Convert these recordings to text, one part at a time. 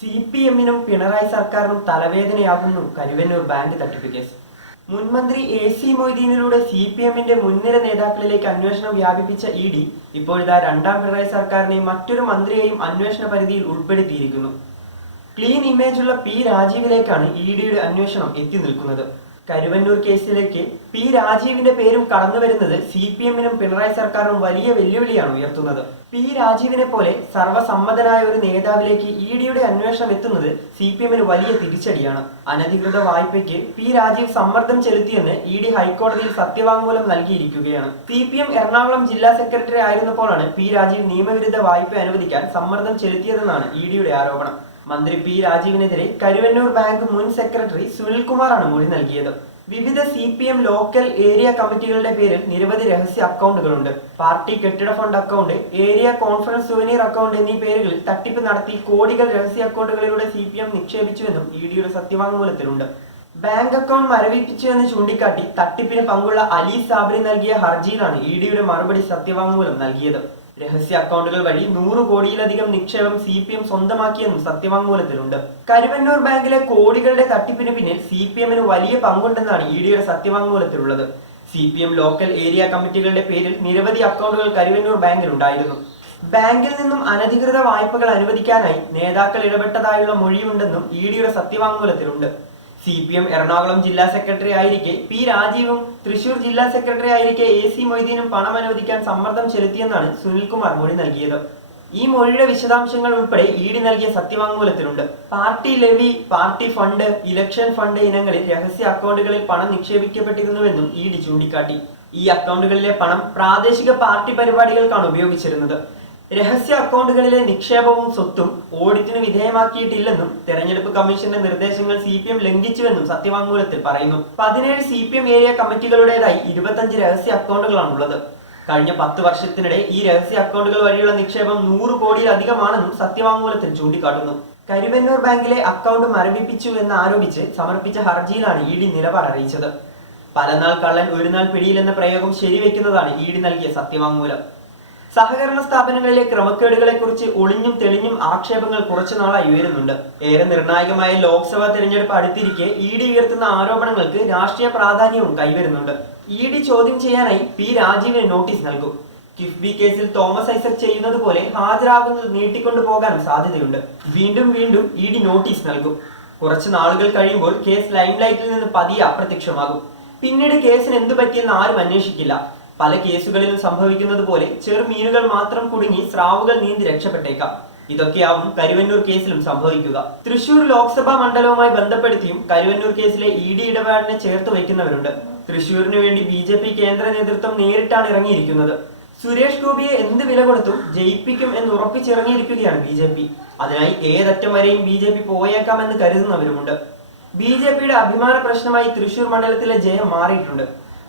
CPM-നും പിണറായി സർക്കാരിനും തലവേദനയാകുന്നു കരുവന്നൂർ ബാങ്ക് തട്ടിപ്പ് കേസ്. മുൻമന്ത്രി AC മൊയ്തീനിലൂടെ CPM-ന്റെ മുൻനിര നേതാക്കളിലേക്ക് അന്വേഷണം വ്യാപിപ്പിച്ച ED ഇപ്പോഴിതാ രണ്ടാം പിണറായി സർക്കാരിനെയും മറ്റൊരു മന്ത്രിയെയും അന്വേഷണ പരിധിയിൽ ഉൾപ്പെടുത്തിയിരിക്കുന്നു. ക്ലീൻ ഇമേജുള്ള P രാജീവിലേക്കാണ് EDയുടെ അന്വേഷണം എത്തി നിൽക്കുന്നത്. കരുവന്നൂർ കേസിലേക്ക് P രാജീവിന്റെ പേരും കടന്നു വരുന്നത് CPM-നും പിണറായി സർക്കാരിനും വലിയ വെല്ലുവിളിയാണ് ഉയർത്തുന്നത്. P രാജീവിനെ പോലെ സർവ്വസമ്മതനായ ഒരു നേതാവിലേക്ക് EDയുടെ അന്വേഷണം എത്തുന്നത് CPM-ന് വലിയ തിരിച്ചടിയാണ്. അനധികൃത വായ്പയ്ക്ക് P രാജീവ് സമ്മർദ്ദം ചെലുത്തിയെന്ന് ED ഹൈക്കോടതിയിൽ സത്യവാങ്മൂലം നൽകിയിരിക്കുകയാണ്. CPM എറണാകുളം ജില്ലാ സെക്രട്ടറി ആയിരുന്നപ്പോഴാണ് P രാജീവ് നിയമവിരുദ്ധ വായ്പ അനുവദിക്കാൻ സമ്മർദ്ദം ചെലുത്തിയതെന്നാണ് EDയുടെ ആരോപണം. മന്ത്രി P രാജീവിനെതിരെ കരുവന്നൂർ ബാങ്ക് മുൻ സെക്രട്ടറി സുനിൽകുമാറാണ് മൊഴി നൽകിയത്. വിവിധ CPM ലോക്കൽ ഏരിയ കമ്മിറ്റികളുടെ പേരിൽ നിരവധി രഹസ്യ അക്കൗണ്ടുകളുണ്ട്. പാർട്ടി കെട്ടിട fund account, area conference souvenir account എന്നീ പേരുകളിൽ തട്ടിപ്പ് നടത്തി കോടികൾ രഹസ്യ അക്കൗണ്ടുകളിലൂടെ CPM നിക്ഷേപിച്ചുവെന്നും EDയുടെ സത്യവാങ്മൂലത്തിലുണ്ട്. ബാങ്ക് അക്കൗണ്ട് മരവിപ്പിച്ചുവെന്ന് ചൂണ്ടിക്കാട്ടി തട്ടിപ്പിന് പങ്കുള്ള അലി സാബറി നൽകിയ ഹർജിയിലാണ് EDയുടെ മറുപടി സത്യവാങ്മൂലം നൽകിയത്. രഹസ്യ അക്കൗണ്ടുകൾ വഴി 100 കോടിയിലധികം നിക്ഷേപം CPM സ്വന്തമാക്കിയെന്നും സത്യവാങ്മൂലത്തിലുണ്ട്. കരുവന്നൂർ ബാങ്കിലെ കോടികളുടെ തട്ടിപ്പിന് പിന്നിൽ CPM-ന് വലിയ പങ്കുണ്ടെന്നാണ് EDയുടെ സത്യവാങ്മൂലത്തിലുള്ളത്. CPM ലോക്കൽ ഏരിയ കമ്മിറ്റികളുടെ പേരിൽ നിരവധി അക്കൗണ്ടുകൾ കരുവന്നൂർ ബാങ്കിൽ ഉണ്ടായിരുന്നു. ബാങ്കിൽ നിന്നും അനധികൃത വായ്പകൾ അനുവദിക്കാനായി നേതാക്കൾ ഇടപെട്ടതായുള്ള മൊഴിയുണ്ടെന്നും EDയുടെ സത്യവാങ്മൂലത്തിലുണ്ട്. CPM എറണാകുളം ജില്ലാ സെക്രട്ടറി ആയിരിക്കെ P രാജീവും തൃശൂർ ജില്ലാ സെക്രട്ടറി ആയിരിക്കെ AC മൊയ്തീനും പണം അനുവദിക്കാൻ സമ്മർദ്ദം ചെലുത്തിയെന്നാണ് സുനിൽകുമാർ മൊഴി നൽകിയത്. ഈ മൊഴിയുടെ വിശദാംശങ്ങൾ ഉൾപ്പെടെ ED നൽകിയ സത്യവാങ്മൂലത്തിലുണ്ട്. Party levy, party fund, election fund ഇനങ്ങളിൽ രഹസ്യ അക്കൗണ്ടുകളിൽ പണം നിക്ഷേപിക്കപ്പെട്ടിരുന്നുവെന്നും ED ചൂണ്ടിക്കാട്ടി. ഈ അക്കൗണ്ടുകളിലെ പണം പ്രാദേശിക പാർട്ടി പരിപാടികൾക്കാണ് ഉപയോഗിച്ചിരുന്നത്. രഹസ്യ അക്കൗണ്ടുകളിലെ നിക്ഷേപവും സ്വത്തും ഓഡിറ്റിന് വിധേയമാക്കിയിട്ടില്ലെന്നും തെരഞ്ഞെടുപ്പ് കമ്മീഷന്റെ നിർദ്ദേശങ്ങൾ CPM ലംഘിച്ചുവെന്നും സത്യവാങ്മൂലത്തിൽ പറയുന്നു. 17 CPM ഏരിയ കമ്മിറ്റികളുടേതായി 25 രഹസ്യ അക്കൗണ്ടുകളാണുള്ളത്. കഴിഞ്ഞ 10 വർഷത്തിനിടെ ഈ രഹസ്യ അക്കൗണ്ടുകൾ വഴിയുള്ള നിക്ഷേപം 100 കോടിയിലധികമാണെന്നും സത്യവാങ്മൂലത്തിൽ ചൂണ്ടിക്കാട്ടുന്നു. കരുവന്നൂർ ബാങ്കിലെ അക്കൗണ്ട് മരവിപ്പിച്ചു എന്നാരോപിച്ച് സമർപ്പിച്ച ഹർജിയിലാണ് ED നിലപാട് അറിയിച്ചത്. പലനാൾ കള്ളൻ ഒരു നാൾ പിടിയിലെന്ന പ്രയോഗം ശരിവെക്കുന്നതാണ് ED നൽകിയ സത്യവാങ്മൂലം. സഹകരണ സ്ഥാപനങ്ങളിലെ ക്രമക്കേടുകളെക്കുറിച്ച് ഒളിഞ്ഞും തെളിഞ്ഞും ആക്ഷേപങ്ങൾ കുറച്ചുനാളായി ഉയരുന്നുണ്ട്. ഏറെ നിർണായകമായ ലോക്സഭാ തെരഞ്ഞെടുപ്പ് അടുത്തിരിക്കെ ED ഉയർത്തുന്ന ആരോപണങ്ങൾക്ക് രാഷ്ട്രീയ പ്രാധാന്യവും കൈവരുന്നുണ്ട്. ED ചോദ്യം ചെയ്യാനായി P രാജീവിന് നോട്ടീസ് നൽകും. കിഫ്ബി കേസിൽ തോമസ് ഐസക് ചെയ്യുന്നത് പോലെ ഹാജരാകുന്നത് നീട്ടിക്കൊണ്ടു പോകാനും സാധ്യതയുണ്ട്. വീണ്ടും ED നോട്ടീസ് നൽകും. കുറച്ച് നാളുകൾ കഴിയുമ്പോൾ കേസ് ലൈംലൈറ്റിൽ നിന്ന് പതിയെ അപ്രത്യക്ഷമാകും. പിന്നീട് കേസിന് എന്തു പറ്റിയെന്ന് ആരും അന്വേഷിക്കില്ല. പല കേസുകളിലും സംഭവിക്കുന്നത് പോലെ ചെറുമീനുകൾ മാത്രം കുടുങ്ങി സ്രാവുകൾ നീന്തി രക്ഷപ്പെട്ടേക്കാം. ഇതൊക്കെയാവും കരുവന്നൂർ കേസിലും സംഭവിക്കുക. തൃശൂർ ലോക്സഭാ മണ്ഡലവുമായി ബന്ധപ്പെടുത്തിയും കരുവന്നൂർ കേസിലെ ED ഇടപാടിനെ ചേർത്ത് വയ്ക്കുന്നവരുണ്ട്. തൃശൂരിന് വേണ്ടി BJP കേന്ദ്ര നേതൃത്വം നേരിട്ടാണ് ഇറങ്ങിയിരിക്കുന്നത്. സുരേഷ് ഗോപിയെ എന്ത് വില കൊടുത്തും ജയിപ്പിക്കും എന്ന് ഉറപ്പിച്ചിറങ്ങിയിരിക്കുകയാണ് BJP. അതിനായി ഏതറ്റം വരെയും BJP പോയേക്കാമെന്ന് കരുതുന്നവരുമുണ്ട്. BJPയുടെ അഭിമാന പ്രശ്നമായി തൃശൂർ മണ്ഡലത്തിലെ ജയം മാറിയിട്ടുണ്ട്.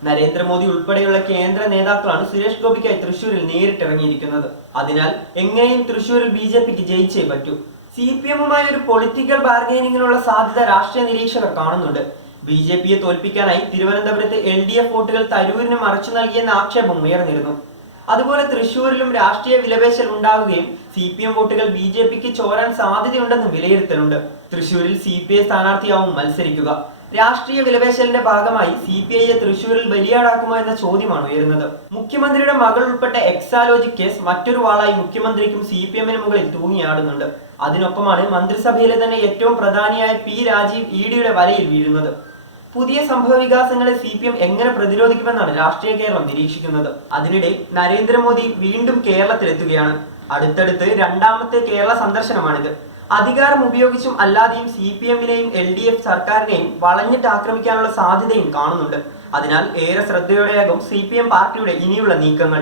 നരേന്ദ്രമോദി ഉൾപ്പെടെയുള്ള കേന്ദ്ര നേതാക്കളാണ് സുരേഷ് ഗോപിക്കായി തൃശൂരിൽ നേരിട്ടിറങ്ങിയിരിക്കുന്നത്. അതിനാൽ എങ്ങനെയും തൃശൂരിൽ BJPക്ക് ജയിച്ചേ പറ്റൂ. CPM-മായി ഒരു പൊളിറ്റിക്കൽ ബാർഗൈനിങ്ങിനുള്ള സാധ്യത രാഷ്ട്രീയ നിരീക്ഷകർ കാണുന്നുണ്ട്. BJPയെ തോൽപ്പിക്കാനായി തിരുവനന്തപുരത്ത് LDF വോട്ടുകൾ തരൂരിന് മറിച്ചു നൽകിയെന്ന ആക്ഷേപം ഉയർന്നിരുന്നു. അതുപോലെ തൃശൂരിലും രാഷ്ട്രീയ വിലപേശൽ ഉണ്ടാവുകയും CPM വോട്ടുകൾ BJPക്ക് ചോരാൻ സാധ്യതയുണ്ടെന്നും വിലയിരുത്തലുണ്ട്. തൃശൂരിൽ CPI സ്ഥാനാർത്ഥിയാവും മത്സരിക്കുക. രാഷ്ട്രീയ വിലപേശലിന്റെ ഭാഗമായി CPIയെ തൃശൂരിൽ ബലിയാടാക്കുമോ എന്ന ചോദ്യമാണ് ഉയരുന്നത്. മുഖ്യമന്ത്രിയുടെ മകൾ ഉൾപ്പെട്ട എക്സാലോജിക് കേസ് മറ്റൊരു വാളായി മുഖ്യമന്ത്രിക്കും CPM-ന് മുകളിൽ തൂങ്ങിയാടുന്നുണ്ട്. അതിനൊപ്പമാണ് മന്ത്രിസഭയിലെ തന്നെ ഏറ്റവും പ്രധാനിയായ P രാജീവ് EDയുടെ വലയിൽ വീഴുന്നത്. പുതിയ സംഭവ വികാസങ്ങളെ CPM എങ്ങനെ പ്രതിരോധിക്കുമെന്നാണ് രാഷ്ട്രീയ കേരളം നിരീക്ഷിക്കുന്നത്. അതിനിടെ നരേന്ദ്രമോദി വീണ്ടും കേരളത്തിലെത്തുകയാണ്. അടുത്തടുത്ത് രണ്ടാമത്തെ കേരള സന്ദർശനമാണിത്. അധികാരം ഉപയോഗിച്ചും അല്ലാതെയും CPM-നെയും LDF സർക്കാരിനെയും വളഞ്ഞിട്ട് ആക്രമിക്കാനുള്ള സാധ്യതയും കാണുന്നുണ്ട്. അതിനാൽ ഏറെ ശ്രദ്ധയോടെയാകും CPM പാർട്ടിയുടെ ഇനിയുള്ള നീക്കങ്ങൾ.